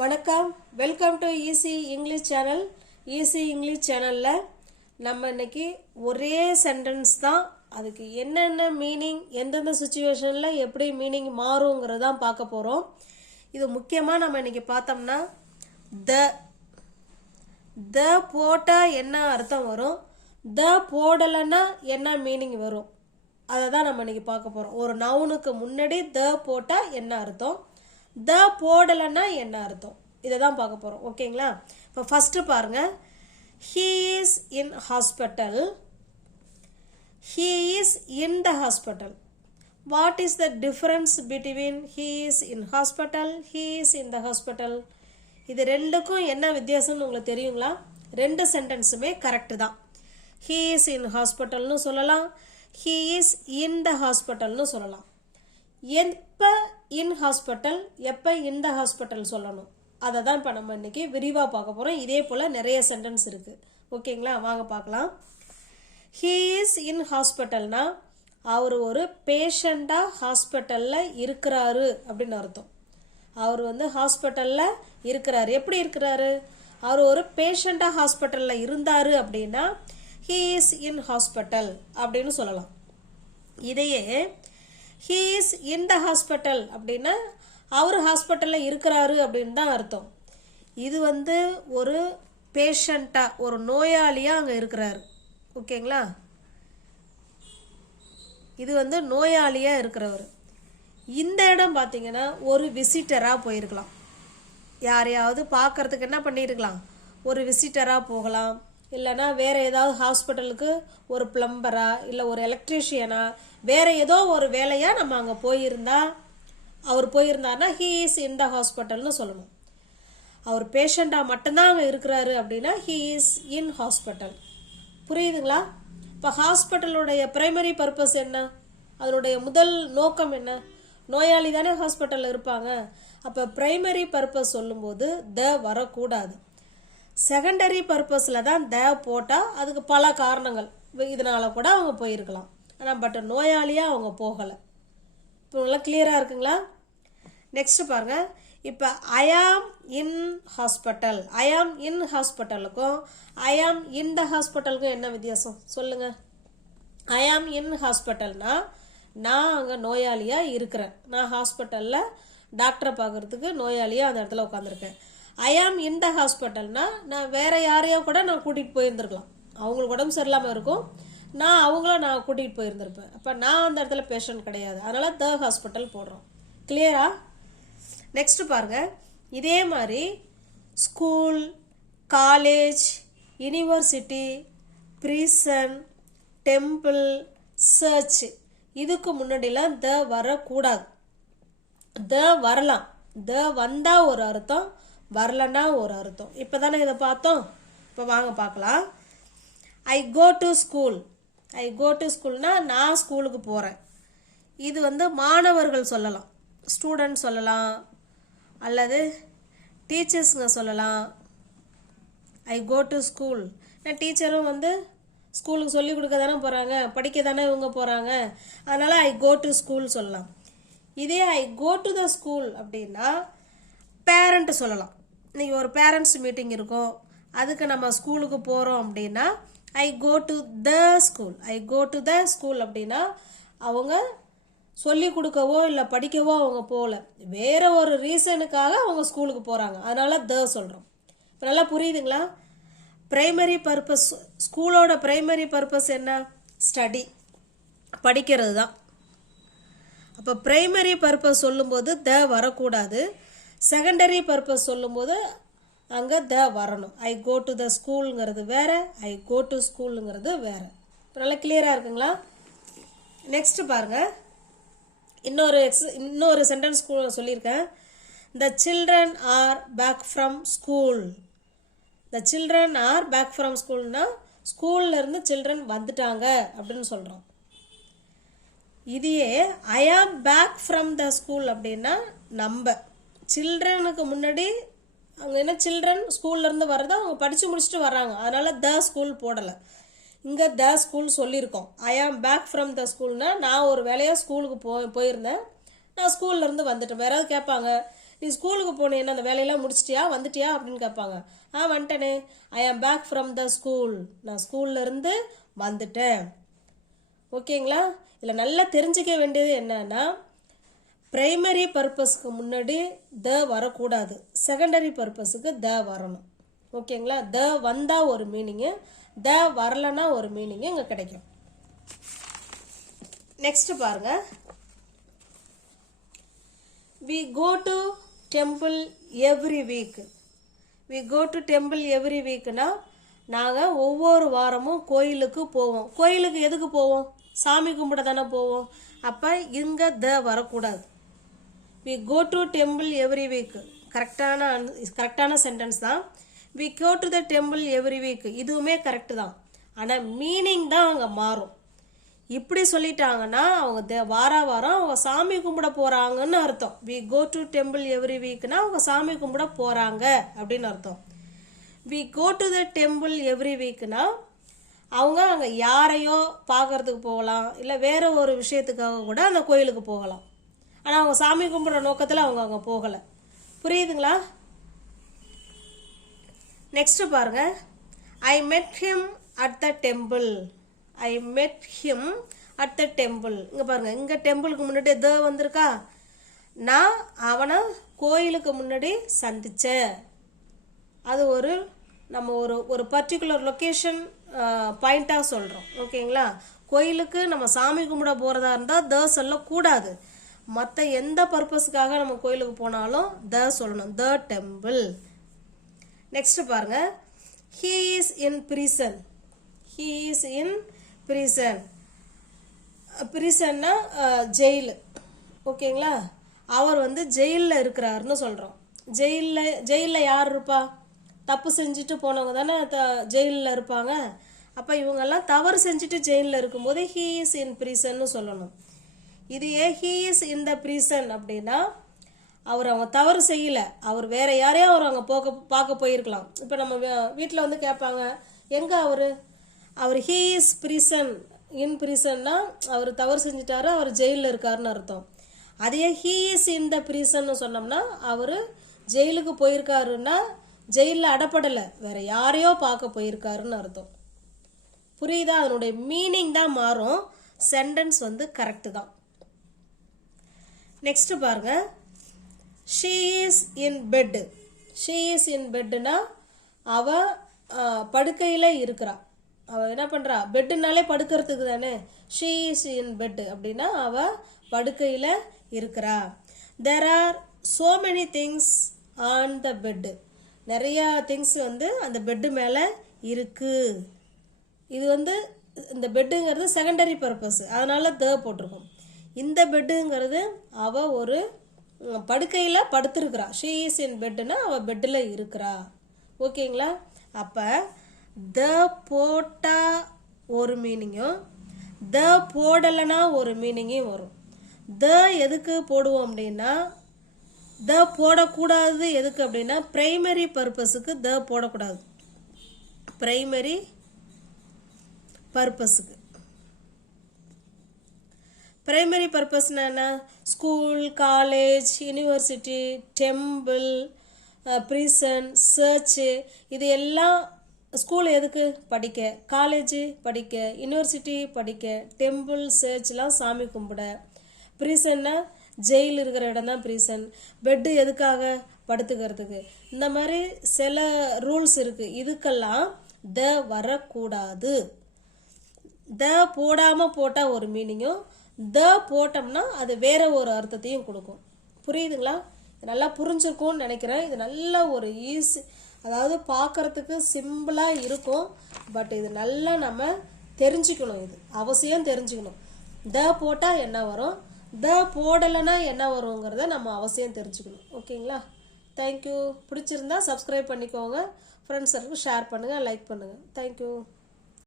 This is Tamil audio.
வணக்கம், welcome to easy English channel. Easy English சேனலில் நம்ம இன்னைக்கு ஒரே சென்டென்ஸ் தான், அதுக்கு என்னென்ன மீனிங், எந்தெந்த சுச்சுவேஷனில் எப்படி மீனிங் மாறுங்கிறது தான் பார்க்க போகிறோம். இது முக்கியமாக நம்ம இன்னைக்கு பார்த்தோம்னா த போட்டால் என்ன அர்த்தம் வரும், த போடலைன்னா என்ன மீனிங் வரும், அதை தான் நம்ம இன்னைக்கு பார்க்க போகிறோம். ஒரு நவுனுக்கு முன்னாடி த போட்டால் என்ன அர்த்தம், த போடலைன்னா என்ன அர்த்தம், இதை தான் பார்க்க போகிறோம். ஓகேங்களா? இப்போ ஃபஸ்ட்டு பாருங்கள், he is in hospital. He is in the hospital. What is the difference between he is in hospital, he is in the hospital? இது ரெண்டுக்கும் என்ன வித்தியாசம்னு உங்களுக்கு தெரியுங்களா? ரெண்டு சென்டென்ஸுமே கரெக்டு தான். ஹீ இஸ் இன் ஹாஸ்பிட்டல்னு சொல்லலாம், ஹீ இஸ் இன் த ஹாஸ்பிட்டல்னு சொல்லலாம். எப்போ இன் ஹாஸ்பிட்டல், எப்போ இந்த ஹாஸ்பிட்டல் சொல்லணும், அதை தான் இப்போ நம்ம இன்னைக்கு விரிவாக பார்க்க போகிறோம். இதே போல் நிறைய சென்டென்ஸ் இருக்குது. ஓகேங்களா? வாங்க பார்க்கலாம். ஹீ இஸ் இன் ஹாஸ்பிட்டல்னா அவர் ஒரு பேஷண்ட்டாக ஹாஸ்பிட்டலில் இருக்கிறாரு அப்படின்னு அர்த்தம். அவர் ஹாஸ்பிட்டலில் இருக்கிறாரு. எப்படி இருக்கிறாரு? அவர் ஒரு பேஷண்ட்டாக ஹாஸ்பிட்டலில் இருந்தார் அப்படின்னா ஹீ இஸ் இன் ஹாஸ்பிட்டல் அப்படின்னு சொல்லலாம். இதையே he is in the hospital அப்படின்னா அவர் ஹாஸ்பிட்டலில் இருக்கிறாரு அப்படின்னு தான் அர்த்தம். இது ஒரு பேஷண்ட்டாக, ஒரு நோயாளியாக அங்கே இருக்கிறாரு. ஓகேங்களா? இது நோயாளியாக இருக்கிறவர். இந்த இடம் பார்த்தீங்கன்னா ஒரு விசிட்டராக போயிருக்கலாம். யாரையாவது பார்க்கறதுக்கு என்ன பண்ணியிருக்கலாம், ஒரு விசிட்டராக போகலாம். இல்லைனா வேறு ஏதாவது ஹாஸ்பிட்டலுக்கு ஒரு பிளம்பரா இல்லை ஒரு எலக்ட்ரீஷியனா வேறு ஏதோ ஒரு வேலையாக நம்ம அங்கே போயிருந்தா, அவர் போயிருந்தாருன்னா ஹீ இஸ் இன் த ஹாஸ்பிட்டல்னு சொல்லணும். அவர் பேஷண்ட்டாக மட்டும்தான் அங்கே இருக்கிறாரு அப்படின்னா ஹீ இஸ் இன் ஹாஸ்பிட்டல். புரியுதுங்களா? இப்போ ஹாஸ்பிட்டலுடைய பிரைமரி பர்பஸ் என்ன, அதனுடைய முதல் நோக்கம் என்ன? நோயாளி தானே ஹாஸ்பிட்டலில் இருப்பாங்க. அப்போ பிரைமரி பர்பஸ் சொல்லும்போது த வரக்கூடாது. செகண்டரி பர்பஸில் தான் த போட்டால் அதுக்கு பல காரணங்கள், இதனால் கூட அவங்க போயிருக்கலாம். ஆனால் பட் நோயாளியாக அவங்க போகலை. இப்போ நல்லா கிளியராக இருக்குங்களா? நெக்ஸ்ட் பாருங்கள். இப்போ ஐ ஆம் இன் ஹாஸ்பிட்டல், ஐ ஆம் இன் ஹாஸ்பிட்டலுக்கும் ஐ ஆம் இன் த ஹாஸ்பிட்டலுக்கும் என்ன வித்தியாசம் சொல்லுங்கள்? ஐ ஆம் இன் ஹாஸ்பிட்டல்னா நான் அங்கே நோயாளியாக இருக்கிறேன், நான் ஹாஸ்பிட்டலில் டாக்டரை பார்க்குறதுக்கு நோயாளியாக அந்த இடத்துல உட்காந்துருக்கேன். ஐ ஆம் இன் த ஹாஸ்பிட்டல்னா நான் வேறு யாரையோ கூட நான் கூட்டிகிட்டு போயிருந்துருக்கலாம், அவங்களுக்கு உடம்பு சரியில்லாமல் இருக்கும், நான் கூட்டிகிட்டு போயிருந்திருப்பேன். அப்போ நான் அந்த இடத்துல பேஷண்ட் கிடையாது, அதனால் த ஹாஸ்பிட்டல் போடுறோம். கிளியரா? நெக்ஸ்ட் பாருங்க. இதே மாதிரி school, college, university, prison, temple, church, இதுக்கு முன்னாடிலாம் த வரக்கூடாது. த வரலாம், த வந்தால் ஒரு அர்த்தம், வரலன்னா ஒரு அர்த்தம். இப்போ தானே இதை பார்த்தோம். இப்போ வாங்க பார்க்கலாம். I go to school. I go to ஸ்கூல்னா நான் ஸ்கூலுக்கு போகிறேன். இது மாணவர்கள் சொல்லலாம், ஸ்டூடெண்ட் சொல்லலாம், அல்லது டீச்சர்ஸுங்க சொல்லலாம். ஐ கோ டு ஸ்கூல், டீச்சரும் ஸ்கூலுக்கு சொல்லிக் கொடுக்க தானே போகிறாங்க, படிக்க தானே இவங்க போகிறாங்க, அதனால் ஐ கோ டு ஸ்கூல் சொல்லலாம். இதே ஐ கோ டு த ஸ்கூல் அப்படின்னா பேரண்ட் சொல்லலாம். இன்றைக்கி ஒரு பேரண்ட்ஸ் மீட்டிங் இருக்கும், அதுக்கு நம்ம ஸ்கூலுக்கு போகிறோம் அப்படின்னா I go to the school. I go to the school அப்படின்னா அவங்க சொல்லி கொடுக்கவோ இல்லை படிக்கவோ அவங்க போகல, வேறு ஒரு ரீசனுக்காக அவங்க ஸ்கூலுக்கு போகிறாங்க, அதனால் த சொல்கிறோம். இப்போ நல்லா புரியுதுங்களா? ப்ரைமரி பர்பஸ், ஸ்கூலோட ப்ரைமரி பர்பஸ் என்ன? ஸ்டடி, படிக்கிறது தான். அப்போ ப்ரைமரி பர்பஸ் சொல்லும்போது த வரக்கூடாது. செகண்டரி பர்பஸ் சொல்லும்போது அங்கே த வரணும். ஐ கோ டு த ஸ்கூலுங்கிறது வேறு, ஐ கோ டு ஸ்கூலுங்கிறது வேறு. இப்போ நல்லா கிளியராக இருக்குங்களா? நெக்ஸ்ட் பாருங்கள். இன்னொரு சென்டென்ஸ் சொல்லியிருக்கேன். The children are back from school. The children are back from ஸ்கூல்னா ஸ்கூல்லேருந்து சில்ட்ரன் வந்துட்டாங்க அப்படின்னு சொல்கிறோம். இதையே ஐ ஆம் பேக் ஃப்ரம் த ஸ்கூல் அப்படின்னா நம்ம சில்ட்ரனுக்கு முன்னாடி அவங்க என்ன, சில்ட்ரன் ஸ்கூல்லேருந்து வர்றது அவங்க படித்து முடிச்சுட்டு வர்றாங்க, அதனால் த ஸ்கூல் போடலை. இங்கே த ஸ்கூல் சொல்லியிருக்கோம். ஐ ஆம் பேக் ஃப்ரம் த ஸ்கூல்னால் நான் ஒரு வேலையாக ஸ்கூலுக்கு போயிருந்தேன், நான் ஸ்கூல்லேருந்து வந்துட்டேன். வேறாவது கேட்பாங்க, நீ ஸ்கூலுக்கு போனேன்னா அந்த வேலையெல்லாம் முடிச்சிட்டியா வந்துட்டியா அப்படின்னு கேட்பாங்க. வந்துட்டேனே. ஐ ஆம் பேக் ஃப்ரம் த ஸ்கூல். நான் ஸ்கூல்லேருந்து வந்துட்டேன். ஓகேங்களா? இதில் நல்லா தெரிஞ்சிக்க வேண்டியது என்னன்னா, ப்ரைமரி பர்பஸ்க்கு முன்னாடி த வரக்கூடாது, செகண்டரி பர்பஸுக்கு த வரணும். ஓகேங்களா? த வந்தால் ஒரு மீனிங்கு, த வரலன்னா ஒரு மீனிங்கு இங்கே கிடைக்கும். நெக்ஸ்ட் பாருங்க. we go to temple every week. we go to temple every weekனா நாங்கள் ஒவ்வொரு வாரமும் கோயிலுக்கு போவோம். கோயிலுக்கு எதுக்கு போவோம்? சாமி கும்பிட தானே போவோம். அப்போ இங்கே த வரக்கூடாது. we go to temple every week கரெக்டான சென்டென்ஸ் தான். we go to the temple every week இதுவுமே கரெக்டு தான். ஆனால் மீனிங் தான் அங்கே மாறும். இப்படி சொல்லிட்டாங்கன்னா அவங்க வாரம் அவங்க சாமி கும்பிட போகிறாங்கன்னு அர்த்தம். we go to temple every weekனா அவங்க சாமி கும்பிட போகிறாங்க அப்படின்னு அர்த்தம். we go to the temple every weekனா அவங்க அங்கே யாரையோ பார்க்கறதுக்கு போகலாம், இல்லை வேற ஒரு விஷயத்துக்காக கூட அந்த கோயிலுக்கு போகலாம். ஆனால் அவங்க சாமி கும்பிட்ற நோக்கத்தில் அவங்க அங்கே போகலை. புரியுதுங்களா? நெக்ஸ்ட் பாருங்க. I met him at the temple. I met him at the temple. இங்கே பாருங்க, இங்கே டெம்பிளுக்கு முன்னாடி த வந்திருக்கா. நான் அவனை கோயிலுக்கு முன்னாடி சந்தித்தேன். அது நம்ம ஒரு பர்டிகுலர் லொக்கேஷன் பாயிண்ட்டாக சொல்கிறோம். ஓகேங்களா? கோயிலுக்கு நம்ம சாமி கும்பிட போகிறதா இருந்தால் த சொல்லக்கூடாது. மற்ற எந்த பர்பஸுக்காக நம்ம கோயிலுக்கு போனாலும் த சொல்லணும். The temple. நெக்ஸ்ட் பாருங்க. he is in prison. he is in prison. பிரிசன்னா ஜெயிலு. ஓகேங்களா? அவர் ஜெயிலில் இருக்கிறாருன்னு சொல்கிறோம். ஜெயிலில் யார் இருப்பா? தப்பு செஞ்சுட்டு போனவங்க தானே ஜெயிலில் இருப்பாங்க. அப்போ இவங்கெல்லாம் தவறு செஞ்சுட்டு ஜெயிலில் இருக்கும்போது he is in prisonன்னு சொல்லணும். இது he is in the prison அப்படின்னா அவங்க தவறு செய்யலை, அவர் வேற யாரையும் அவங்க பார்க்க போயிருக்கலாம். இப்போ நம்ம வீட்டில் கேட்பாங்க, எங்கே அவர் he is prison in prisonனா அவர் தவறு செஞ்சிட்டாரு, அவர் ஜெயிலில் இருக்காருன்னு அர்த்தம். அதே he is in the prison சொன்னோம்னா அவர் ஜெயிலுக்கு போயிருக்காருன்னா ஜெயிலில் அடப்படலை, வேற யாரையோ பார்க்க போயிருக்காருன்னு அர்த்தம். புரியுதா? அதனுடைய மீனிங் தான் மாறும், சென்டென்ஸ் கரெக்டு தான். நெக்ஸ்ட் பாருங்க. she is in bed. she is in bedனா அவ படுக்கையில் இருக்கிறா. அவள் என்ன பண்ணுறா? பெட்டுனாலே படுக்கிறதுக்கு தானே. she is in bed அப்படின்னா அவள் படுக்கையில் இருக்கிறா. there are so many things on the bed. நிறையா திங்ஸ் அந்த பெட்டு மேலே இருக்கு. இது இந்த பெட்டுங்கிறது செகண்டரி பர்பஸ், அதனால த போட்டிருக்கோம். இந்த பெட்டுங்கிறது அவள் ஒரு படுக்கையில் படுத்திருக்கிறா. she is in bedனா அவள் பெட்டில் இருக்கிறா. ஓகேங்களா? அப்போ த போட்டா ஒரு மீனிங்கும் த போடலைன்னா ஒரு மீனிங்கும் வரும். த எதுக்கு போடுவோம் அப்படின்னா, த போடக்கூடாது எதுக்கு அப்படின்னா பிரைமரி பர்பஸுக்கு த போடக்கூடாது. பிரைமரி பர்பஸுக்கு. பிரைமரி பர்பஸ்னா என்ன? School, college, university, temple, prison, church, இது எல்லாம். ஸ்கூல் எதுக்கு? படிக்க. காலேஜ் படிக்க. யூனிவர்சிட்டி படிக்க. டெம்பிள், சர்ச்லாம் சாமி கும்பிட. ப்ரிசன்னா ஜெயில் இருக்கிற இடம் தான் ப்ரிசன். பெட்டு எதுக்காக? படுத்துக்கிறதுக்கு. இந்த மாதிரி சில ரூல்ஸ் இருக்குது. இதுக்கெல்லாம் த வரக்கூடாது. த போடாமல் போட்டால் ஒரு மீனிங்கும், த போட்டோம்னா அது வேற ஒரு அர்த்தத்தையும் கொடுக்கும். புரியுதுங்களா? நல்லா புரிஞ்சிருக்கும்னு நினைக்கிறேன். இது நல்ல ஒரு ஈஸி, அதாவது பார்க்குறதுக்கு சிம்பிளாக இருக்கும், பட் இது நல்லா நம்ம தெரிஞ்சுக்கணும். இது அவசியம் தெரிஞ்சுக்கணும். த போட்டால் என்ன வரும், த போடலைன்னா என்ன வருங்கிறத நம்ம அவசியம் தெரிஞ்சுக்கணும். ஓகேங்களா? தேங்க்யூ. பிடிச்சிருந்தா சப்ஸ்கிரைப் பண்ணிக்கோங்க, ஃப்ரெண்ட்ஸுக்கு ஷேர் பண்ணுங்கள், லைக் பண்ணுங்கள். தேங்க்யூ.